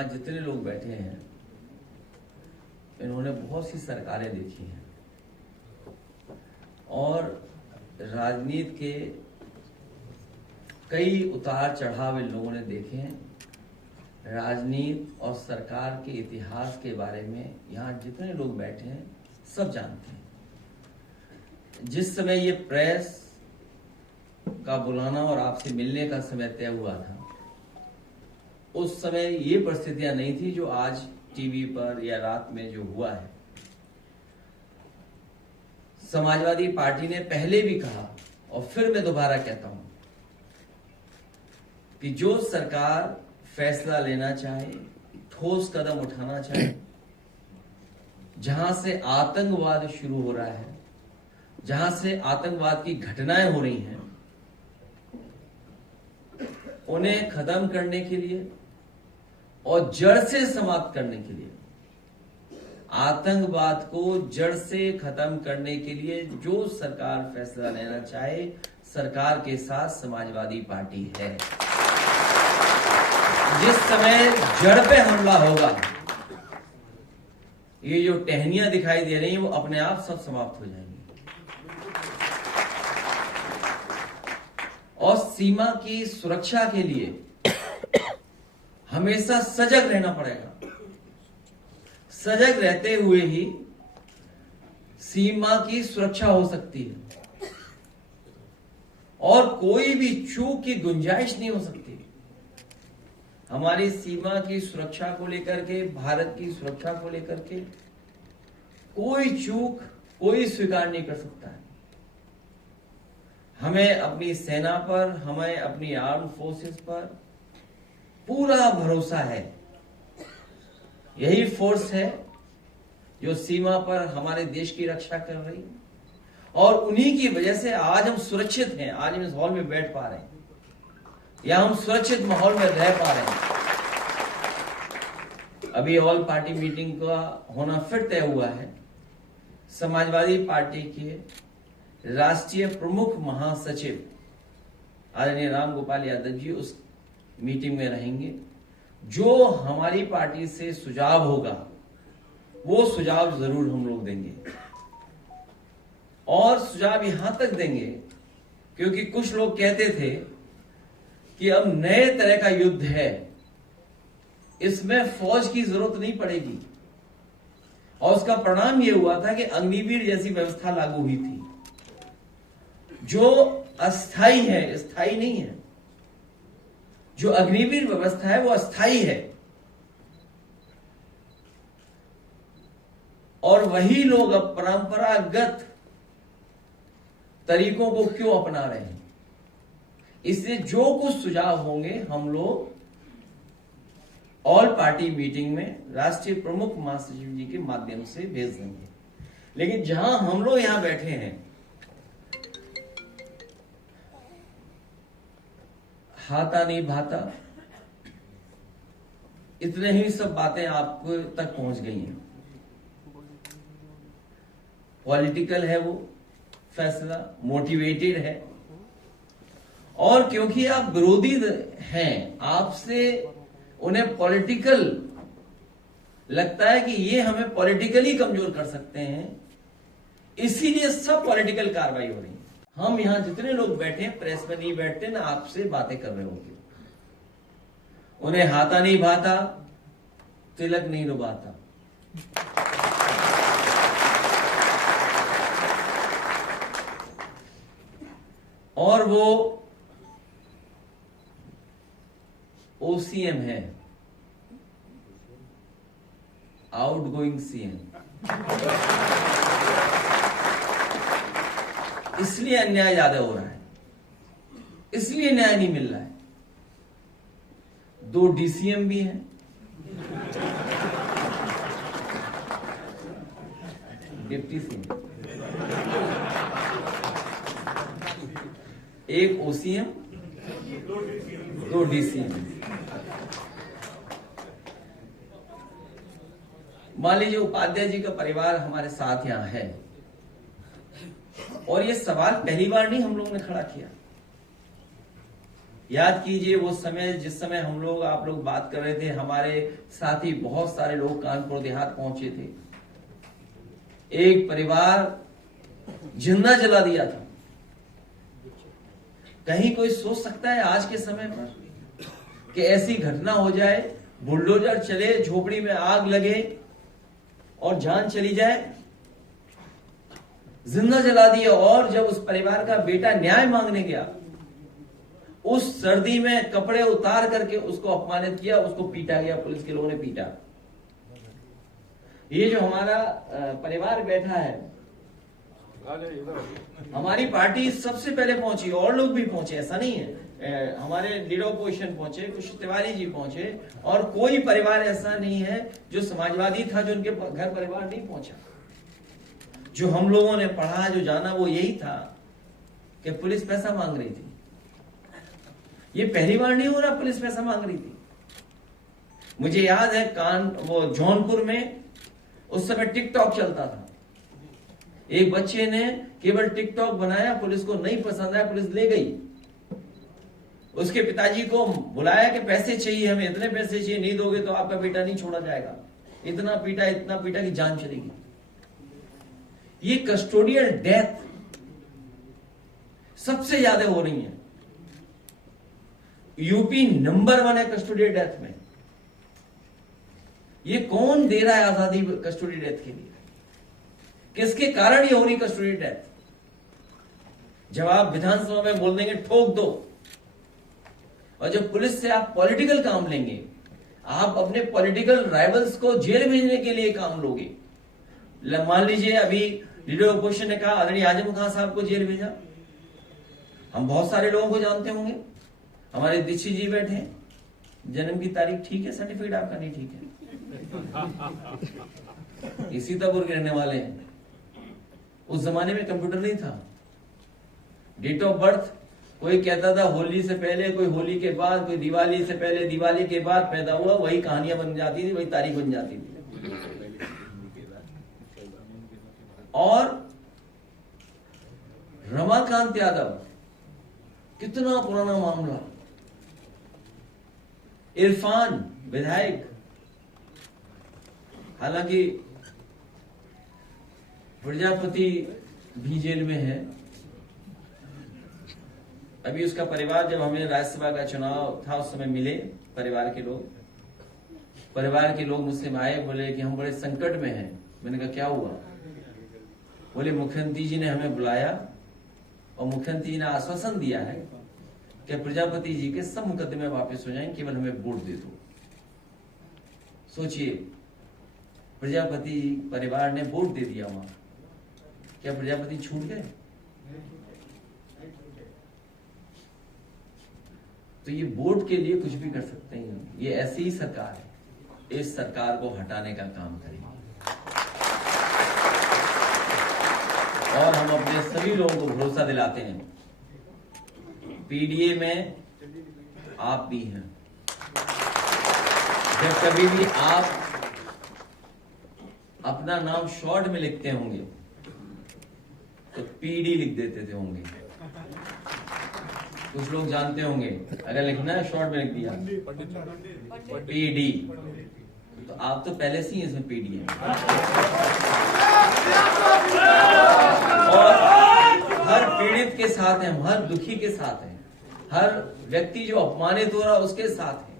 यहाँ जितने लोग बैठे हैं इन्होंने बहुत सी सरकारें देखी हैं और राजनीति के कई उतार चढ़ाव इन लोगों ने देखे हैं। राजनीति और सरकार के इतिहास के बारे में यहाँ जितने लोग बैठे हैं सब जानते हैं। जिस समय ये प्रेस का बुलाना और आपसे मिलने का समय तय हुआ था, उस समय ये परिस्थितियां नहीं थी जो आज टीवी पर या रात में जो हुआ है। समाजवादी पार्टी ने पहले भी कहा और फिर मैं दोबारा कहता हूं कि जो सरकार फैसला लेना चाहे, ठोस कदम उठाना चाहे, जहां से आतंकवाद शुरू हो रहा है, जहां से आतंकवाद की घटनाएं हो रही हैं, उन्हें खत्म करने के लिए और जड़ से समाप्त करने के लिए, आतंकवाद को जड़ से खत्म करने के लिए जो सरकार फैसला लेना चाहे, सरकार के साथ समाजवादी पार्टी है। जिस समय जड़ पे हमला होगा, ये जो टहनियां दिखाई दे रही हैं वो अपने आप सब समाप्त हो जाएंगी। और सीमा की सुरक्षा के लिए हमेशा सजग रहना पड़ेगा। सजग रहते हुए ही सीमा की सुरक्षा हो सकती है और कोई भी चूक की गुंजाइश नहीं हो सकती। हमारी सीमा की सुरक्षा को लेकर के, भारत की सुरक्षा को लेकर के कोई चूक कोई स्वीकार नहीं कर सकता है। हमें अपनी सेना पर, हमें अपनी आर्म फोर्सेस पर पूरा भरोसा है। यही फोर्स है जो सीमा पर हमारे देश की रक्षा कर रही है और उन्हीं की वजह से आज हम सुरक्षित हैं। आज हम इस हॉल में बैठ पा रहे हैं या हम सुरक्षित माहौल में रह पा रहे हैं। अभी ऑल पार्टी मीटिंग का होना फिर तय हुआ है। समाजवादी पार्टी के राष्ट्रीय प्रमुख महासचिव आदरणीय राम गोपाल यादव जी उस मीटिंग में रहेंगे। जो हमारी पार्टी से सुझाव होगा वो सुझाव जरूर हम लोग देंगे और सुझाव यहां तक देंगे क्योंकि कुछ लोग कहते थे कि अब नए तरह का युद्ध है, इसमें फौज की जरूरत नहीं पड़ेगी और उसका परिणाम यह हुआ था कि अग्निवीर जैसी व्यवस्था लागू हुई थी जो अस्थाई है, स्थायी नहीं है। जो अग्निवीर व्यवस्था है वो अस्थाई है और वही लोग अब परंपरागत तरीकों को क्यों अपना रहे हैं। इसलिए जो कुछ सुझाव होंगे हम लोग ऑल पार्टी मीटिंग में राष्ट्रीय प्रमुख महासचिव जी के माध्यम से भेज देंगे। लेकिन जहां हम लोग यहां बैठे हैं, हाथा नहीं भाता, इतने ही सब बातें आप तक पहुंच गई हैं। पॉलिटिकल है वो फैसला, मोटिवेटेड है और क्योंकि आप विरोधी हैं, आपसे उन्हें पॉलिटिकल लगता है कि ये हमें पॉलिटिकली कमजोर कर सकते हैं, इसीलिए सब पॉलिटिकल कार्रवाई हो रही है। हम यहां जितने लोग बैठे हैं, प्रेस में नहीं बैठते ना आपसे बातें कर रहे होंगे। उन्हें हाथा नहीं भाता, तिलक नहीं लुभाता। और वो ओसीएम है, आउटगोइंग सीएम। इसलिए अन्याय ज्यादा हो रहा है, इसलिए न्याय नहीं मिल रहा है। 2 डीसीएम भी हैं, डिप्टी सीएम, एक ओसीएम, 2 डीसीएम। मान लीजिए उपाध्याय जी का परिवार हमारे साथ यहां है और ये सवाल पहली बार नहीं हम लोगों ने खड़ा किया। याद कीजिए वो समय, जिस समय हम लोग, आप लोग बात कर रहे थे, हमारे साथी बहुत सारे लोग कानपुर देहात पहुंचे थे। एक परिवार जिंदा जला दिया था। कहीं कोई सोच सकता है आज के समय पर कि ऐसी घटना हो जाए, बुलडोजर चले, झोपड़ी में आग लगे और जान चली जाए? जिंदा जला दिया। और जब उस परिवार का बेटा न्याय मांगने गया, उस सर्दी में कपड़े उतार करके उसको अपमानित किया, उसको पीटा गया, पुलिस के लोगों ने पीटा। ये जो हमारा परिवार बैठा है, हमारी पार्टी सबसे पहले पहुंची, और लोग भी पहुंचे, ऐसा नहीं है। हमारे लीडर ऑपोजिशन पहुंचे, कुछ तिवारी जी पहुंचे, और कोई परिवार ऐसा नहीं है जो समाजवादी था जो उनके घर परिवार नहीं पहुंचा। जो हम लोगों ने पढ़ा, जो जाना, वो यही था कि पुलिस पैसा मांग रही थी। ये पहली बार नहीं हो रहा पुलिस पैसा मांग रही थी। मुझे याद है वो जौनपुर में उस समय टिकटॉक चलता था। एक बच्चे ने केवल टिकटॉक बनाया, पुलिस को नहीं पसंद आया, पुलिस ले गई। उसके पिताजी को बुलाया कि पैसे चाहिए, हमें इतने पैसे चाहिए, नहीं दोगे तो आपका बेटा नहीं छोड़ा जाएगा। इतना पीटा कि जान चलेगी। ये कस्टोडियल डेथ सबसे ज्यादा हो रही है। यूपी नंबर 1 है कस्टोडियल डेथ में। ये कौन दे रहा है आजादी कस्टोडियल डेथ के लिए? किसके कारण ये हो रही कस्टोडियल डेथ? जब आप विधानसभा में बोल देंगे ठोक दो, और जब पुलिस से आप पॉलिटिकल काम लेंगे, आप अपने पॉलिटिकल राइवल्स को जेल भेजने के लिए काम लोगे। मान लीजिए अभी लीडर ऑपोजिशन ने कहा आदरणीय आजम खान साहब को जेल भेजा। हम बहुत सारे लोगों को जानते होंगे। हमारे दीक्षित जी बैठे हैं, जन्म की तारीख ठीक है, सर्टिफिकेट आपका नहीं ठीक है। ये सीतापुर के रहने वाले हैं। उस जमाने में कंप्यूटर नहीं था। डेट ऑफ बर्थ कोई कहता था होली से पहले, कोई होली के बाद, कोई दिवाली से पहले, दिवाली के बाद पैदा हुआ, वही कहानियां बन जाती थी, वही तारीख बन जाती थी। और रमाकांत यादव, कितना पुराना मामला। इरफान विधायक, हालांकि प्रजापति भी जेल में है। अभी उसका परिवार, जब हमें राज्यसभा का चुनाव था उस समय मिले परिवार के लोग मुझसे आए, बोले कि हम बड़े संकट में हैं। मैंने कहा क्या हुआ? बोले मुख्यमंत्री जी ने हमें बुलाया और मुख्यमंत्री जी ने आश्वासन दिया है कि प्रजापति जी के सब मुकदमे वापस हो जाएंगे, केवल हमें वोट दे दो। सोचिए, प्रजापति परिवार ने वोट दे दिया वहां, क्या प्रजापति छूट गए? तो ये वोट के लिए कुछ भी कर सकते हैं। ये ऐसी ही सरकार है। इस सरकार को हटाने का काम करेंगे और हम अपने सभी लोगों को भरोसा दिलाते हैं, पीडीए में आप भी हैं। जब कभी भी आप अपना नाम शॉर्ट में लिखते होंगे तो पीडी लिख देते होंगे। कुछ लोग जानते होंगे, अगर लिखना है शॉर्ट में लिख दिया पीडी, तो आप तो पहले से ही इसमें पीडी है। और हर पीड़ित के साथ हैं, हर दुखी के साथ हैं, हर व्यक्ति जो अपमानित हो रहा है उसके साथ है।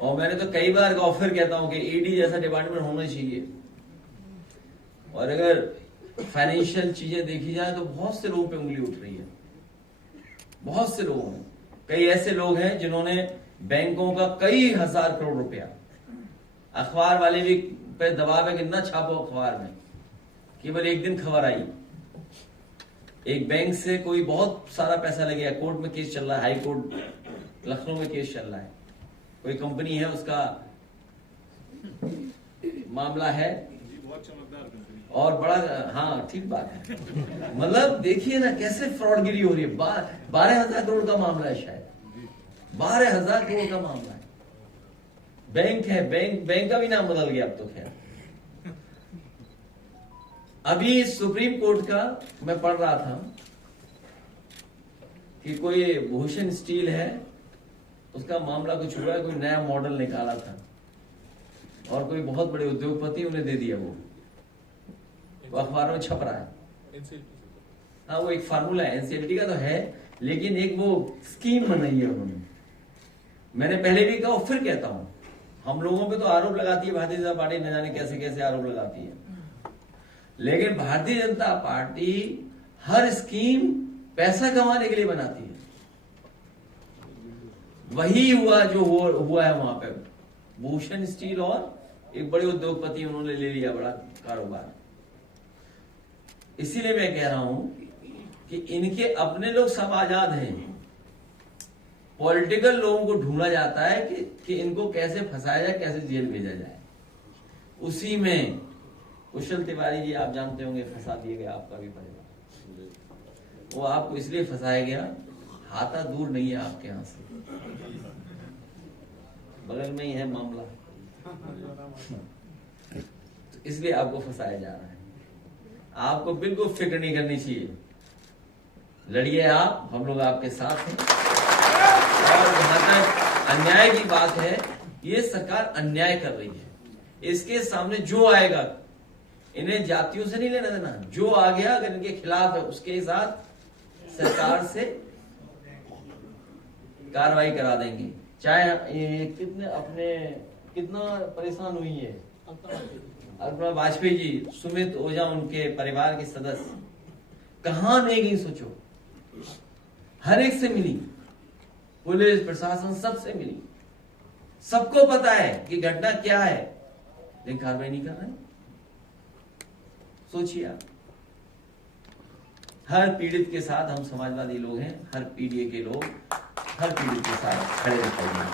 और मैंने तो कई बार ऑफर कहता हूं कि ईडी जैसा डिपार्टमेंट होना चाहिए। और अगर फाइनेंशियल चीजें देखी जाए तो बहुत से लोगों पे उंगली उठ रही है। बहुत से लोगों में, कई ऐसे लोग हैं जिन्होंने बैंकों का कई हजार करोड़ रुपया, अखबार वाले भी पे दबाव है कि ना छापो अखबार में। केवल एक दिन खबर आई, एक बैंक से कोई बहुत सारा पैसा ले गया, कोर्ट में केस चल रहा है, हाई कोर्ट लखनऊ में केस चल रहा है। कोई कंपनी है, उसका मामला है और बड़ा, हाँ ठीक बात है। मतलब देखिए ना कैसे फ्रॉडगिरी हो रही है। 12,000 करोड़ का मामला है, शायद 12,000 करोड़ का मामला है। बैंक है, बैंक का भी नाम बदल गया अब तो। खैर, अभी सुप्रीम कोर्ट का मैं पढ़ रहा था कि कोई भूषण स्टील है, उसका मामला कुछ हुआ है, कोई नया मॉडल निकाला था और कोई बहुत बड़े उद्योगपति उन्हें दे दिया, वो अखबारों में छप रहा है। हाँ, वो एक फार्मूला है, एनसीएलटी का तो है, लेकिन एक वो स्कीम बनाई है उन्होंने। मैंने पहले भी कहा और फिर कहता हूं, हम लोगों पे तो आरोप लगाती है भारतीय जनता पार्टी, न जाने कैसे कैसे आरोप लगाती है, लेकिन भारतीय जनता पार्टी हर स्कीम पैसा कमाने के लिए बनाती है। वही हुआ जो हुआ है वहां पे, भूषण स्टील और एक बड़े उद्योगपति उन्होंने ले लिया बड़ा कारोबार। इसीलिए मैं कह रहा हूं कि इनके अपने लोग सब आजाद हैं, पॉलिटिकल लोगों को ढूंढा जाता है कि इनको कैसे फंसाया जाए, कैसे जेल भेजा जाए। उसी में कुशल तिवारी जी आप जानते होंगे, फंसा दिए गए आपका भी परिवार। वो आपको इसलिए फंसाया गया, हाथा दूर नहीं है आपके यहां से, बगल में ही है मामला, तो इसलिए आपको फंसाया जा रहा है। आपको बिल्कुल फिक्र नहीं करनी चाहिए, लड़िए आप, हम लोग आपके साथ हैं। और जहां तक अन्याय की बात है, ये सरकार अन्याय कर रही है, इसके सामने जो आएगा, इन्हें जातियों से नहीं लेना देना, जो आ गया अगर इनके खिलाफ है उसके साथ सरकार से कार्रवाई करा देंगे। चाहे कितना परेशान हुई है अल्पना वाजपेयी जी, सुमित ओझा उनके परिवार के सदस्य, कहां नहीं गई सोचो, हर एक से मिली, पुलिस प्रशासन सबसे मिली, सबको पता है कि घटना क्या है, लेकिन कार्रवाई नहीं कर रहे। सोचिए आप, हर पीड़ित के साथ हम समाजवादी लोग हैं, हर पीड़ित के लोग हर पीड़ित के साथ खड़े दिखाई देंगे।